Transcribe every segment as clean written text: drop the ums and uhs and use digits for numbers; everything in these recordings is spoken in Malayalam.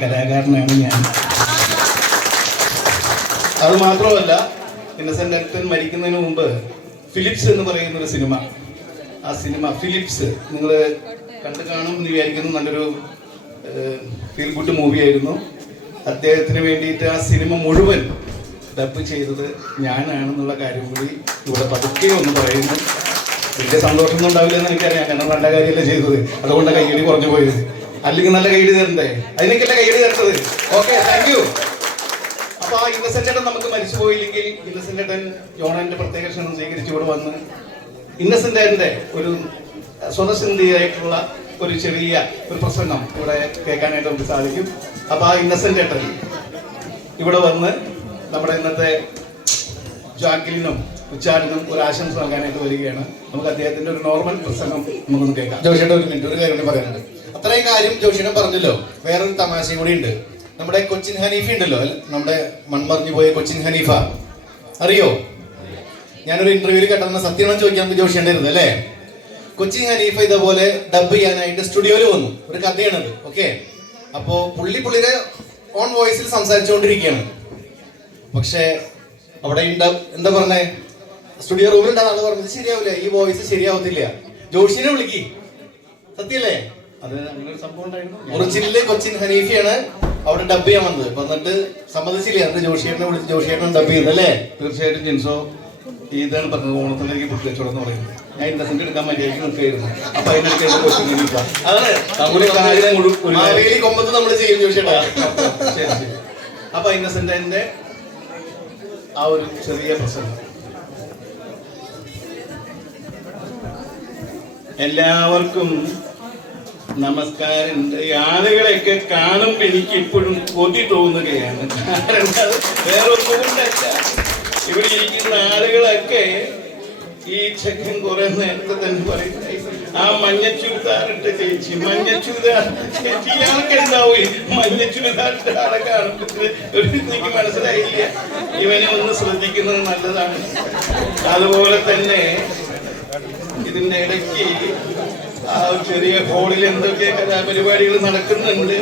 കലാകാരനാണ് ഞാൻ. അത് മാത്രമല്ല, ഇന്നസെന്റ് അച്ഛൻ മരിക്കുന്നതിന് മുമ്പ് ഫിലിപ്സ് എന്ന് പറയുന്ന ഒരു സിനിമ, ആ സിനിമ ഫിലിപ്സ് നിങ്ങൾ കണ്ടു കാണും എന്ന് വിചാരിക്കുന്നു. നല്ലൊരു ഫീൽ ഗുഡ് മൂവിയായിരുന്നു. അദ്ദേഹത്തിന് വേണ്ടിയിട്ട് ആ സിനിമ മുഴുവൻ ഡബ് ചെയ്തത് ഞാനാണെന്നുള്ള കാര്യം കൂടി ഇവിടെ പതുക്കെ ഒന്ന് പറയുന്നു. വലിയ സന്തോഷമൊന്നും ഉണ്ടാവില്ല എന്ന് എനിക്കറിയാം, കാരണം നല്ല കാര്യമല്ലേ ചെയ്തത്, അതുകൊണ്ട് കൈയടി കുറഞ്ഞു പോയത്. അല്ലെങ്കിൽ നല്ല കൈയടി തരണ്ടേ, അതിനൊക്കെയല്ലേ കൈയടി തരേണ്ടത്. Okay, thank you. അപ്പൊ ആ ഇന്നസെന്റ് ഏട്ടൻ നമുക്ക് മരിച്ചു പോയില്ലെങ്കിൽ ഇന്നസെന്റ് ഏട്ടൻ ജോണന്റെ പ്രത്യേക ക്ഷണം സ്വീകരിച്ച് ഇവിടെ വന്ന് ഇന്നസെന്റ് ഏട്ടന്റെ ഒരു സ്വതസിന്ധിയായിട്ടുള്ള ഒരു ചെറിയ ഒരു പ്രസംഗം ഇവിടെ കേൾക്കാനായിട്ട് നമുക്ക് സാധിക്കും. അപ്പൊ ആ ഇന്നസെന്റ് ഏട്ടൻ ഇവിടെ വന്ന് നമ്മുടെ ഇന്നത്തെ ജാക്കിലിനും ഉച്ചാടനും ഒരു ആശംസ നൽകാനായിട്ട് വരികയാണ്. നമുക്ക് അദ്ദേഹത്തിന്റെ ഒരു നോർമൽ പ്രസംഗം നമുക്കൊന്ന് കേൾക്കാം. ജോഷിയുടെ ഒരു മിനിറ്റ്, ഒരു കാര്യം പറയാനുണ്ട്. അത്രയും കാര്യം ജോഷിയുടെ പറഞ്ഞല്ലോ. വേറൊരു തമാശയും കൂടി ഉണ്ട്. നമ്മുടെ കൊച്ചിൻ ഹനീഫ ഉണ്ടല്ലോ, നമ്മുടെ മൺമറിഞ്ഞു പോയ കൊച്ചിൻ ഹനീഫ, അറിയോ? ഞാനൊരു ഇന്റർവ്യൂവിൽ കേട്ടതെന്ന് സത്യമാണെന്ന് ചോദിക്കാൻ ജോഷിയുണ്ടായിരുന്നു അല്ലേ. കൊച്ചിൻ ഹനീഫ ഇതേപോലെ ഡബ് ചെയ്യാനായിട്ട് സ്റ്റുഡിയോയിൽ വന്നു. ഒരു കഥയാണത്. ഓക്കെ, അപ്പോ പുള്ളിയുടെ ഓൺ വോയിസിൽ സംസാരിച്ചുകൊണ്ടിരിക്കുകയാണ്. പക്ഷെ അവിടെ എന്താ പറഞ്ഞേ, സ്റ്റുഡിയോ റൂമിലുണ്ടാകുന്ന ആള് പറഞ്ഞത് ശരിയാവില്ല, ഈ വോയിസ് ശരിയാവത്തില്ല, ജോഷിനെ വിളിക്കി. സത്യല്ലേ? അത് അങ്ങനെ സംഭവം ഉണ്ടായിരുന്നു. ഒറിജിനല് കൊച്ചിൻ ഹനീഫയാണ് അവിടെ ഡബ് ചെയ്യാൻ വന്നത്. എന്നിട്ട് സമ്മതിച്ചില്ല, എന്നിട്ട് ജോഷിയേട്ടനെ വിളിച്ച് ജോഷിയേട്ടനെ ഡബ് ചെയ്യുന്നല്ലേ. തീർച്ചയായിട്ടും ജിൻസോ ഇതാണ് പറഞ്ഞത്, ഓണത്തിലേക്ക് ബുക്ക് വെച്ചോടെന്ന് പറയുന്നത്. ഞാൻ ഇന്നസെന്റ് എടുക്കാൻ മര്യാദയ്ക്ക് നിൽക്കുകയായിരുന്നു. അപ്പൊ അതിനൊക്കെ കൊമ്പത്ത് നമ്മൾ ചെയ്യും ജോഷിയേട്ടാ. ശരി ശരി. അപ്പൊ ഇന്നസെന്റിന്റെ ആ ഒരു ചെറിയ പ്രസംഗം എല്ലാവർക്കും നമസ്കാരം. ആളുകളെയൊക്കെ കാണുമ്പോൾ എനിക്ക് ഇപ്പോഴും കൊതി തോന്നുകയാണ്. കാരണം അത് വേറൊന്നുകൊണ്ടല്ല, ഇവിടെ ഇരിക്കുന്ന ആളുകളൊക്കെ ഈ ചെക്കൻ കുറെ നേരത്തെ തന്നെ പറയുന്നത്, ആ മഞ്ഞ ചുരിദാറിട്ട ചേച്ചി, മഞ്ഞ ചുരിദാർ ചേച്ചി, ഇയാൾക്ക് എന്താവും മഞ്ഞ ചുരിദാറിട്ട ആളെ കാണുമ്പോൾ എനിക്ക് മനസ്സിലായില്ല. ഇവനെ ഒന്ന് ശ്രദ്ധിക്കുന്നത് നല്ലതാണ്. അതുപോലെ തന്നെ ഇതിന്റെ ഇടയ്ക്ക് ആ ചെറിയ ഹോളിൽ എന്തൊക്കെ കലാപരിപാടികൾ നടക്കുന്നുണ്ട്.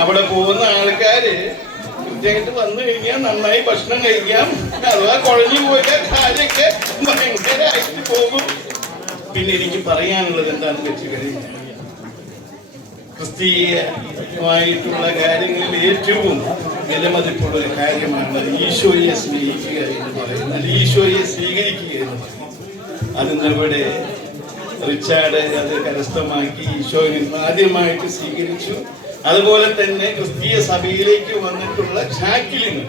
അവിടെ പോകുന്ന ആൾക്കാര് കൃത്യമായിട്ട് വന്നു കഴിഞ്ഞാൽ നന്നായി ഭക്ഷണം കഴിക്കാം. അഥവാ കുഴഞ്ഞു പോയ കാര്യമൊക്കെ ഭയങ്കരമായിട്ട് പോകും. പിന്നെ എനിക്ക് പറയാനുള്ളത് എന്താണെന്ന് വെച്ച് കഴിഞ്ഞാൽ, ക്രിസ്തീയമായിട്ടുള്ള കാര്യങ്ങളിൽ ഏറ്റവും വിലമതിപ്പുള്ള ഒരു കാര്യമാണ് ഈശോയെ സ്നേഹിക്കുക എന്ന് പറയുന്നത്, ഈശോയെ സ്വീകരിക്കുക എന്ന് പറയുന്നത്. അത് നമ്മുടെ റിച്ചാർഡ് അത് കരസ്ഥമാക്കി ഈശോയെ ആദ്യമായിട്ട് സ്വീകരിച്ചു. അതുപോലെ തന്നെ ക്രിസ്തീയ സഭയിലേക്ക് വന്നിട്ടുള്ള ജാക്കിലിന്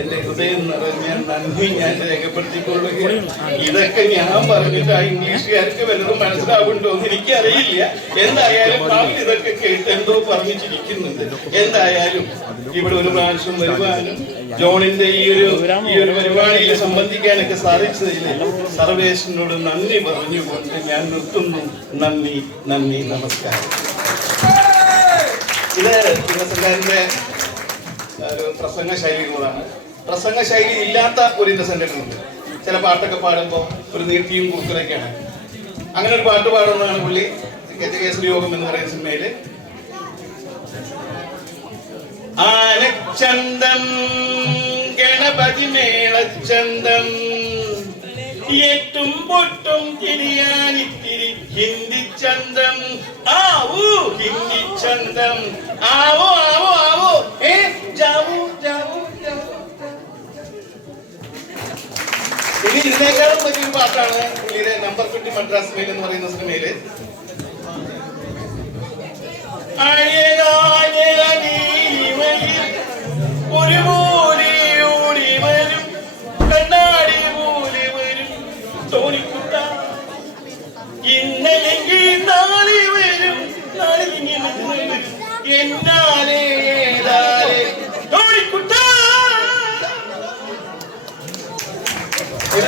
എന്റെ ഹൃദയം നിറഞ്ഞ നന്ദി ഞാൻ രേഖപ്പെടുത്തിക്കൊള്ളുകയാണ്. ഇതൊക്കെ ഞാൻ പറഞ്ഞിട്ട് ആ ഇംഗ്ലീഷുകാർക്ക് വല്ലതും മനസ്സിലാവുന്നുണ്ടോ എന്ന് എനിക്കറിയില്ല. എന്തായാലും അവർ ഇതൊക്കെ കേട്ട് എന്തോ പറഞ്ഞു ചിരിക്കുന്നുണ്ട്. എന്തായാലും ഇവിടെ ഒരു പ്രാവശ്യം വരുവാനും ജോണിന്റെ ഈ ഒരു പരിപാടിയിൽ സംബന്ധിക്കാനൊക്കെ സാധിച്ചതിൽ സർവേശ്വരനോട് നന്ദി പറഞ്ഞുകൊണ്ട് ഞാൻ നിർത്തുന്നു. നന്ദി, നന്ദി, നമസ്കാരം. ഇത് ഇന്നസെന്റിന്റെ ഒരു പ്രസംഗ ശൈലികളാണ്. പ്രസംഗ ശൈലി ഇല്ലാത്ത ഒരു ഇന്നസെന്റ് ഉണ്ട്. ചില പാട്ടൊക്കെ പാടുമ്പോൾ ഒരു നീട്ടിയും കുറുക്കലൊക്കെയാണ്. അങ്ങനെ ഒരു പാട്ട് പാടുന്നതാണ് പുള്ളി ഗജകേസരി യോഗം എന്ന് പറയുന്ന സിനിമയില്. ആനച്ചന്തം ഗണപതി മേളച്ചന്തം ഏറ്റും പൊട്ടും തിരിയാനിത്തിരി ഹിന്ദി ചന്തം ആവൂ ഹിന്ദി ചന്തം ആവോ ആവോ ആവോ ജാവൂ ജാവൂ ജാവൂ. ഇനി ഇതിനേക്കാളും വലിയൊരു പാട്ടാണ് പുള്ളിയുടെ നമ്പർ 50 മദ്രാസ് മെയിൽ എന്ന് പറയുന്ന സിനിമയില്. ഒരു പോലെ ഓടി വരും കണ്ണാടി പോലെ വരും തോന്നിക്കുട്ട, ഇന്നലെങ്കിൽ നാളെ വരും, നാളെ എന്നാലേ തോന്നിക്കുട്ട.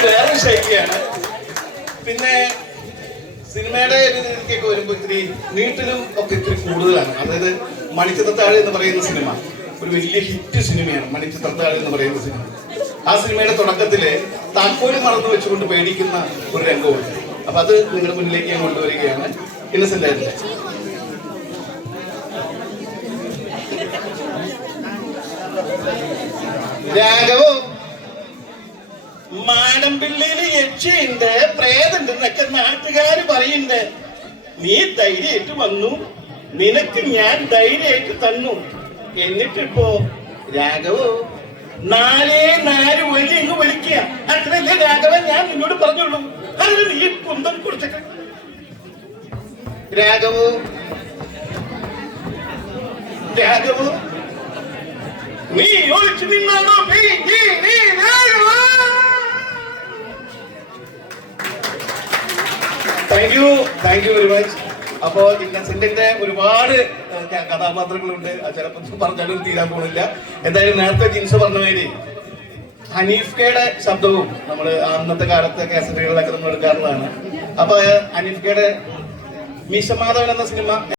വേറെ ശൈലിയാണ്. പിന്നെ സിനിമയുടെ രീതിക്കൊക്കെ വരുമ്പോൾ ഇത്തിരി നീട്ടിലും ഒക്കെ ഇത്തിരി കൂടുതലാണ്. അതായത് മണിച്ചിത്രത്താഴ് എന്ന് പറയുന്ന സിനിമ ഒരു വലിയ ഹിറ്റ് സിനിമയാണ്. മണിച്ചിത്രത്താഴ് എന്ന് പറയുന്ന സിനിമ, ആ സിനിമയുടെ തുടക്കത്തില് താക്കോല് മറന്നു വെച്ചുകൊണ്ട് പേടിക്കുന്ന ഒരു രംഗമുണ്ട്. അപ്പൊ അത് നിങ്ങളുടെ മുന്നിലേക്ക് ഞാൻ കൊണ്ടുവരികയാണ്. ഇന്നസെന്റ് ആയിരുന്നു. രാഘവോ, മാടമ്പിള്ളിയില് യക്ഷിയുണ്ട്, പ്രേതുണ്ട് എന്നൊക്കെ നാട്ടുകാര് പറയുന്നുണ്ട്. നീ ധൈര്യമായിട്ട് വന്നു, നിനക്ക് ഞാൻ ധൈര്യമായിട്ട് തന്നു. എന്നിട്ടിപ്പോ രാഘവോ 4 വഴി അങ്ങ് വലിക്കുക. അത്രയല്ലേ രാഘവൻ ഞാൻ നിന്നോട് പറഞ്ഞുള്ളൂ. അതിന് നീ കുന്തം കുറിച്ചിട്ട് രാഘവോ, രാഘവോ, നീ ഒളിച്ചു നിന്നാണോ? Thank you very much. അപ്പോ ഇന്നസെന്റിന്റെ ഒരുപാട് കഥാപാത്രങ്ങളുണ്ട്. ചിലപ്പോൾ പറഞ്ഞാലും തീരാൻ പോകുന്നില്ല. എന്തായാലും നേരത്തെ ജിൻസ് പറഞ്ഞ മാതിരി ഹനീഫ് കെയുടെ ശബ്ദവും നമ്മൾ അന്നത്തെ കാലത്തെ കാസറ്റുകളിലൊക്കെ നമ്മൾ എടുക്കാറുള്ളതാണ്. അപ്പൊ ഹനീഫ് കെയുടെ മീശമാധവൻ എന്ന സിനിമ